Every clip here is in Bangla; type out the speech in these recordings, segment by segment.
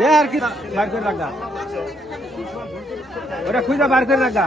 দে আর কি বার করে রাখা ওটা খুঁজা বার করে রাখা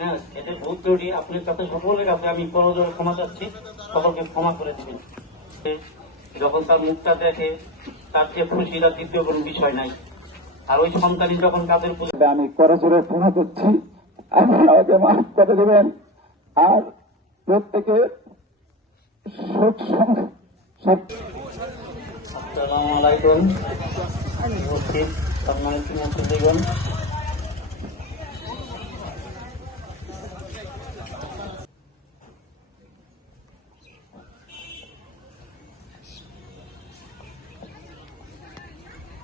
হ্যাঁ এদের ভুল ত্রুটি আপনার কাছে সকলের কাছে আমি করজোরে ক্ষমা চাচ্ছি। সকলকে ক্ষমা করে দিবেন যখন তার মুখটা দেখে তার যে খুশি দ্বিতীয় কোনো বিষয় নাই। আর ওই সন্তানই যখন কাদের প্রতি আমি করজোরে ক্ষমা করছি। আপনারা আমাকে মাফ করে দেবেন। আর প্রত্যেকে আসসালামু আলাইকুম। সম্মানিত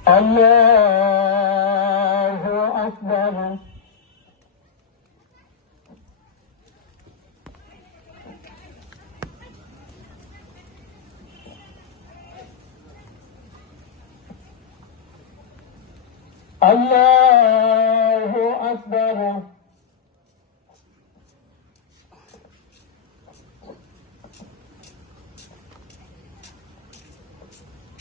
الله أكبر. الله